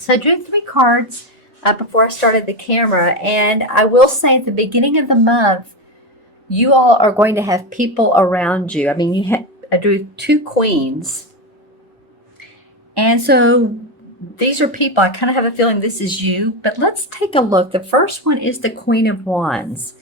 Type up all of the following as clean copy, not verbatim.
So I drew 3 cards before I started the camera, and I will say at the beginning of the month, you all are going to have people around you. I mean, I drew 2 queens, and so these are people. I kind of have a feeling this is you, but let's take a look. The first one is the Queen of Wands.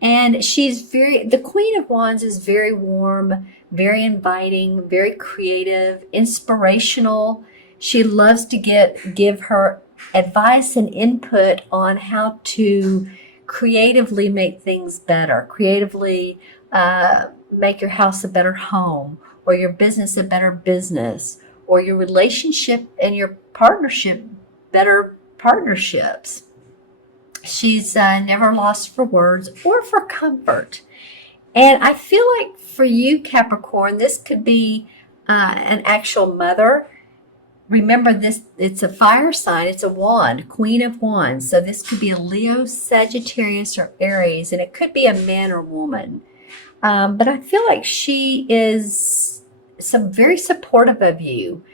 And the Queen of Wands is very warm, very inviting, very creative, inspirational. She loves to give her advice and input on how to creatively make things better, creatively make your house a better home, or your business a better business, or your relationship and your partnership better partnerships. She's never lost for words or for comfort. And I feel like for you, Capricorn, this could be an actual mother. Remember this, it's a fire sign, it's a wand, Queen of Wands. So this could be a Leo, Sagittarius, or Aries, and it could be a man or woman. But I feel like she is very supportive of you.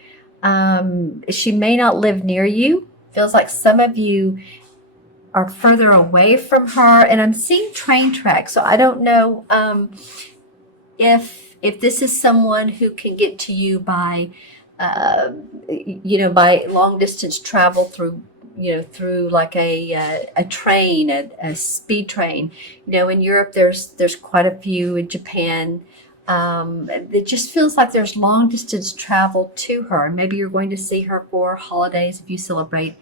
She may not live near you. Feels like some of you are further away from her, and I'm seeing train tracks. So I don't know if this is someone who can get to you by by long distance travel through through like a train, a speed train. In Europe there's quite a few. In Japan, it just feels like there's long distance travel to her. Maybe you're going to see her for holidays if you celebrate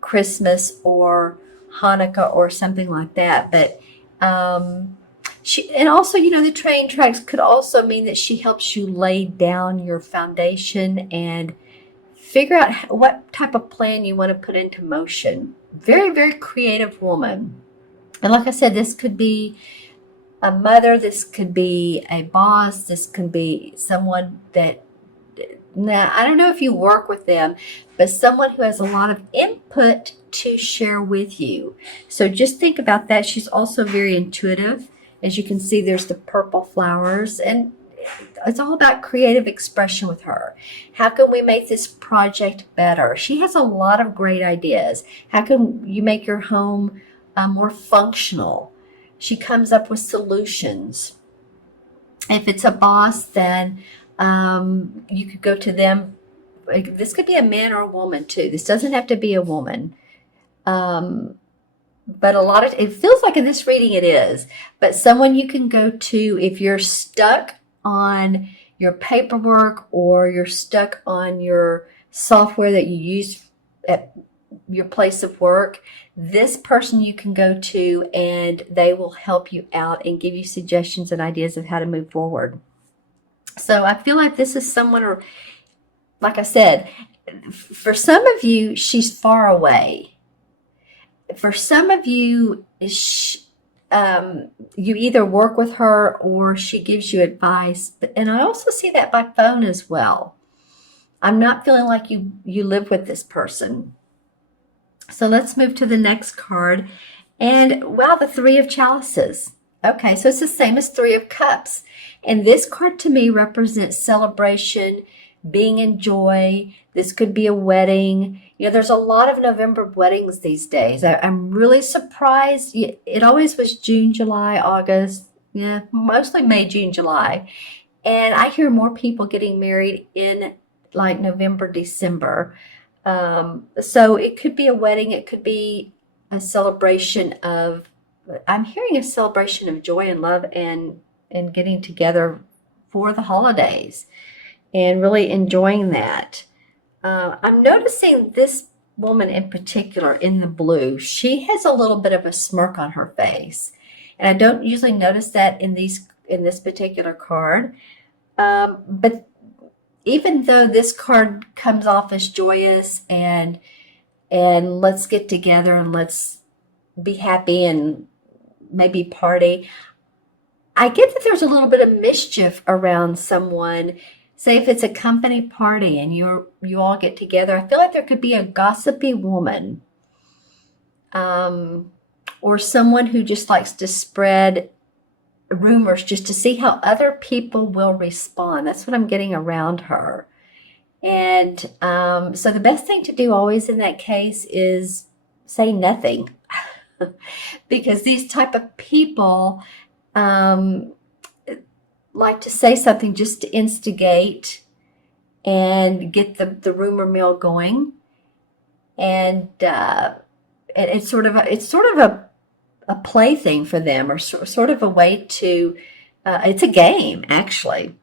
Christmas or Hanukkah or something like that. But and also, the train tracks could also mean that she helps you lay down your foundation and figure out what type of plan you want to put into motion. Very, very creative woman. And like I said, this could be a mother, this could be a boss, this could be someone that, now, I don't know if you work with them, but someone who has a lot of input to share with you. So just think about that. She's also very intuitive. As you can see, there's the purple flowers, and it's all about creative expression with her. How can we make this project better? She has a lot of great ideas. How can you make your home more functional? She comes up with solutions. If it's a boss, then you could go to them. This could be a man or a woman too. This doesn't have to be a woman. But it feels like in this reading it is, but someone you can go to if you're stuck on your paperwork or you're stuck on your software that you use at your place of work. This person you can go to, and they will help you out and give you suggestions and ideas of how to move forward. So I feel like this is someone, or like I said, for some of you, she's far away. For some of you, you either work with her or she gives you advice. And I also see that by phone as well. I'm not feeling like you live with this person. So let's move to the next card. And wow, the Three of Chalices. Okay, so it's the same as Three of Cups. And this card to me represents celebration, being in joy. This could be a wedding. There's a lot of November weddings these days. I'm really surprised. It always was June, July, August. Yeah, mostly May, June, July. And I hear more people getting married in like November, December. So it could be a wedding. It could be a celebration of, I'm hearing a celebration of joy and love and getting together for the holidays and really enjoying that. I'm noticing this woman in particular in the blue. She has a little bit of a smirk on her face. And I don't usually notice that in this particular card. But even though this card comes off as joyous and let's get together and let's be happy and maybe party, I get that there's a little bit of mischief around someone. Say if it's a company party and you all get together, I feel like there could be a gossipy woman, or someone who just likes to spread rumors just to see how other people will respond. That's what I'm getting around her. And so the best thing to do always in that case is say nothing. Because these type of people um, like to say something just to instigate and get the rumor mill going. And it's sort of a plaything for them, or sort of a way to it's a game actually.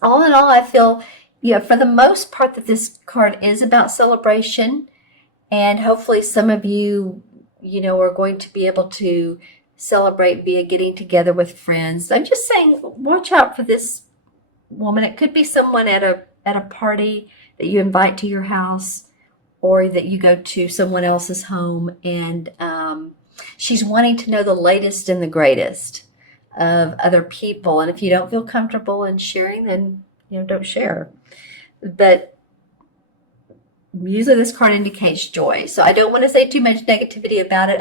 All in all, I feel, for the most part, that this card is about celebration, and hopefully some of you, are going to be able to celebrate via getting together with friends. I'm just saying, watch out for this woman. It could be someone at a party that you invite to your house, or that you go to someone else's home, and she's wanting to know the latest and the greatest of other people. And if you don't feel comfortable in sharing, then don't share. But usually this card indicates joy, so I don't want to say too much negativity about it.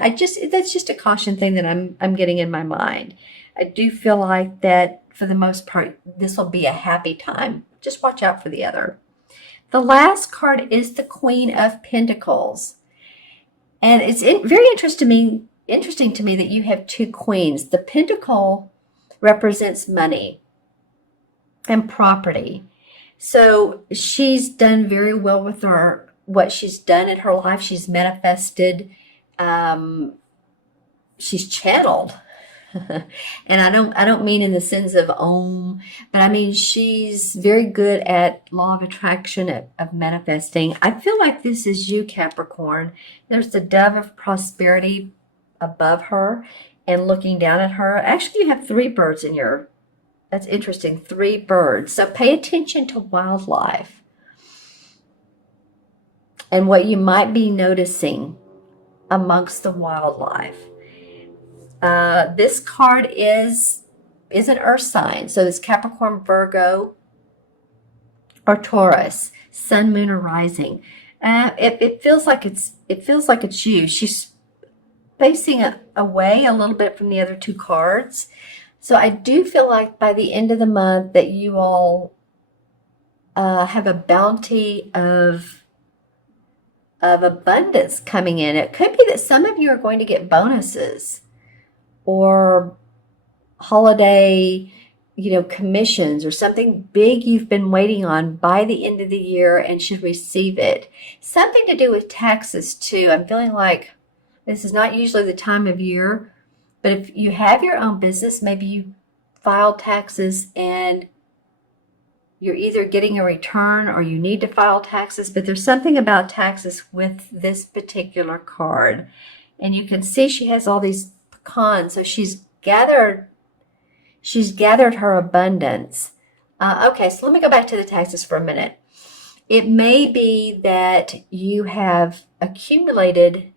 That's just a caution thing that I'm getting in my mind. I do feel like that for the most part this will be a happy time. Just watch out for the other. The last card is the Queen of Pentacles, and it's very interesting to me that you have two queens. The pentacle represents money and property. So she's done very well with what she's done in her life. She's manifested. She's channeled. And I don't mean in the sense of Om, but I mean she's very good at law of attraction, of manifesting. I feel like this is you, Capricorn. There's the dove of prosperity above her and looking down at her. Actually, you have three birds in your, that's interesting, three birds. So pay attention to wildlife and what you might be noticing amongst the wildlife. This card is an earth sign. So it's Capricorn, Virgo, or Taurus, sun, moon, or rising. It feels like it's you. She's facing away a little bit from the other two cards. So I do feel like by the end of the month that you all have a bounty of abundance coming in. It could be that some of you are going to get bonuses or holiday, commissions, or something big you've been waiting on by the end of the year and should receive it. Something to do with taxes too. I'm feeling like this is not usually the time of year, but if you have your own business, maybe you filed taxes and you're either getting a return or you need to file taxes, but there's something about taxes with this particular card. And you can see she has all these pecans, so she's gathered her abundance. Okay, so let me go back to the taxes for a minute. It may be that you have accumulated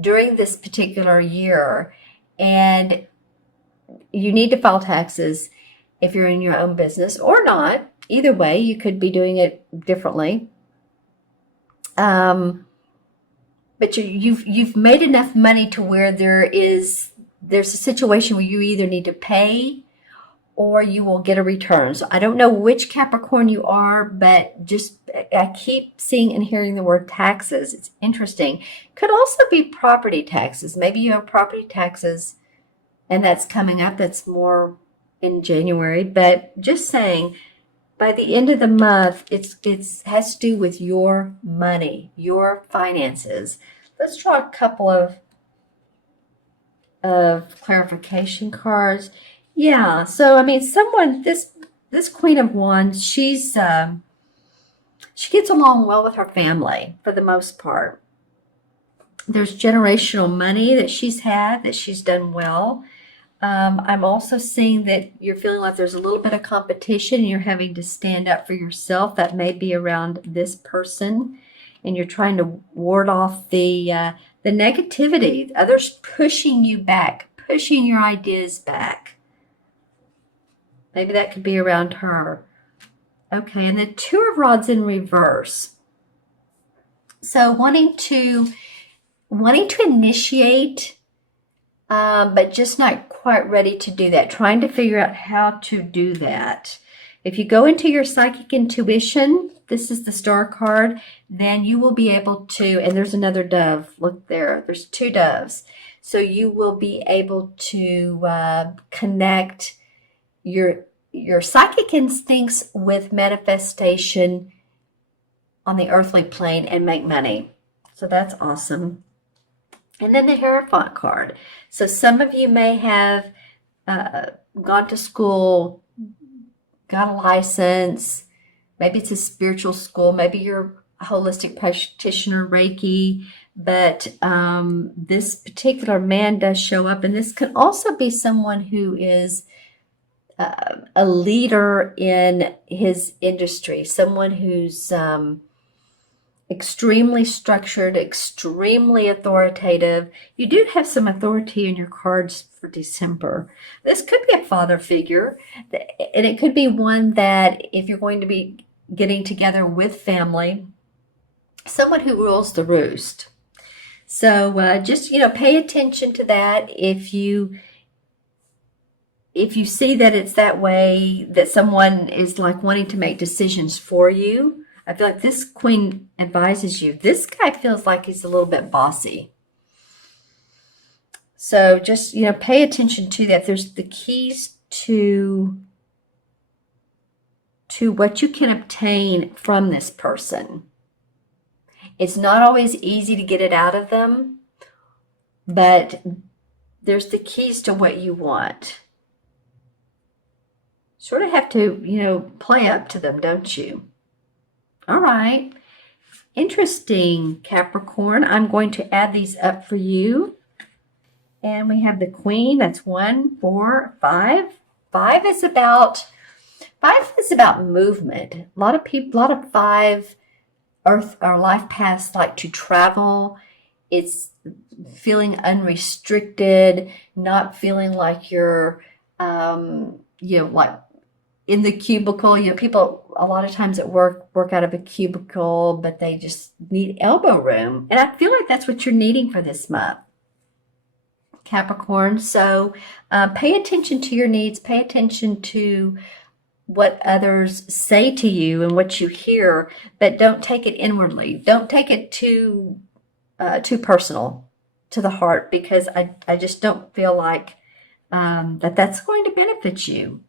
during this particular year and you need to file taxes if you're in your own business or not. Either way, you could be doing it differently. But you've made enough money to where there's a situation where you either need to pay or you will get a return. So I don't know which Capricorn you are, but I keep seeing and hearing the word taxes. It's interesting. Could also be property taxes. Maybe you have property taxes and that's coming up. That's more in January. But just saying, by the end of the month, it has to do with your money, your finances. Let's draw a couple of clarification cards. Yeah, so I mean, this Queen of Wands, she gets along well with her family for the most part. There's generational money that she's had, that she's done well. I'm also seeing that you're feeling like there's a little bit of competition and you're having to stand up for yourself. That may be around this person, and you're trying to ward off the negativity, others pushing you back, pushing your ideas back. Maybe that could be around her. Okay, and the Two of Rods in reverse. So wanting to initiate, but just not quite ready to do that. Trying to figure out how to do that. If you go into your psychic intuition, this is the star card, then you will be able to, and there's another dove, look there, there's two doves. So you will be able to connect your psychic instincts with manifestation on the earthly plane and make money. So that's awesome. And then the Hierophant card. So some of you may have gone to school, got a license. Maybe it's a spiritual school. Maybe you're a holistic practitioner, Reiki. But this particular man does show up. And this can also be someone who is a leader in his industry, someone who's extremely structured, extremely authoritative. You do have some authority in your cards for December. This could be a father figure, and it could be one that if you're going to be getting together with family, someone who rules the roost. So just, pay attention to that. If you see that it's that way, that someone is like wanting to make decisions for you, I feel like this queen advises you. This guy feels like he's a little bit bossy. So just, pay attention to that. There's the keys to what you can obtain from this person. It's not always easy to get it out of them, but there's the keys to what you want. Sort of have to, play up to them, don't you? All right. Interesting, Capricorn. I'm going to add these up for you. And we have the Queen. That's 1, 4, 5. Five is about movement. A lot of 5 Earth or life paths like to travel. It's feeling unrestricted, not feeling like you're, like in the cubicle. People a lot of times at work out of a cubicle, but they just need elbow room. And I feel like that's what you're needing for this month, Capricorn. So pay attention to your needs. Pay attention to what others say to you and what you hear, but don't take it inwardly. Don't take it too personal to the heart, because I just don't feel like that's going to benefit you.